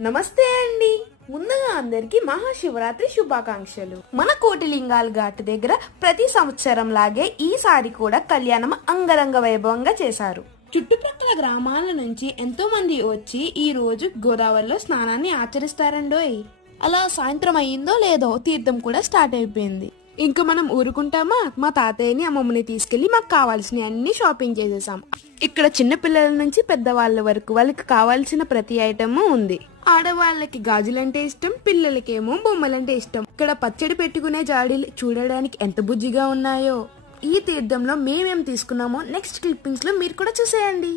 నమస్తే అండి. ముందుగా అందరికి మహాశివరాత్రి శుభాకాంక్షలు. మన కోటిలింగాల ఘాట్ దగ్గర ప్రతి సంవత్సరం లాగే ఈసారి కూడా కళ్యాణం అంగరంగ వైభవంగా చేశారు. చుట్టుప్రక్కల గ్రామాల నుంచి ఎంతో మంది వచ్చి ఈ రోజు గోదావరిలో స్నానాన్ని ఆచరిస్తారండోయ్. అలా సాయంత్రం అయ్యిందో లేదో తీర్థం కూడా స్టార్ట్ అయిపోయింది. ఇంకా మనం ఊరుకుంటామా? మా తాతయ్యని అమ్మమ్మని తీసుకెళ్లి మాకు కావాల్సిన అన్ని షాపింగ్ చేసేసాం. ఇక్కడ చిన్న పిల్లల నుంచి పెద్దవాళ్ళ వరకు వాళ్ళకి కావాల్సిన ప్రతి ఐటమ్ ఉంది. ఆడవాళ్ళకి గాజులంటే ఇష్టం, పిల్లలకేమో బొమ్మలంటే ఇష్టం. ఇక్కడ పచ్చడి పెట్టుకునే జాడీలు చూడడానికి ఎంత బుజ్జిగా ఉన్నాయో. ఈ తీర్థంలో మేమేం తీసుకున్నామో నెక్స్ట్ క్లిప్పింగ్స్ లో మీరు కూడా చూసేయండి.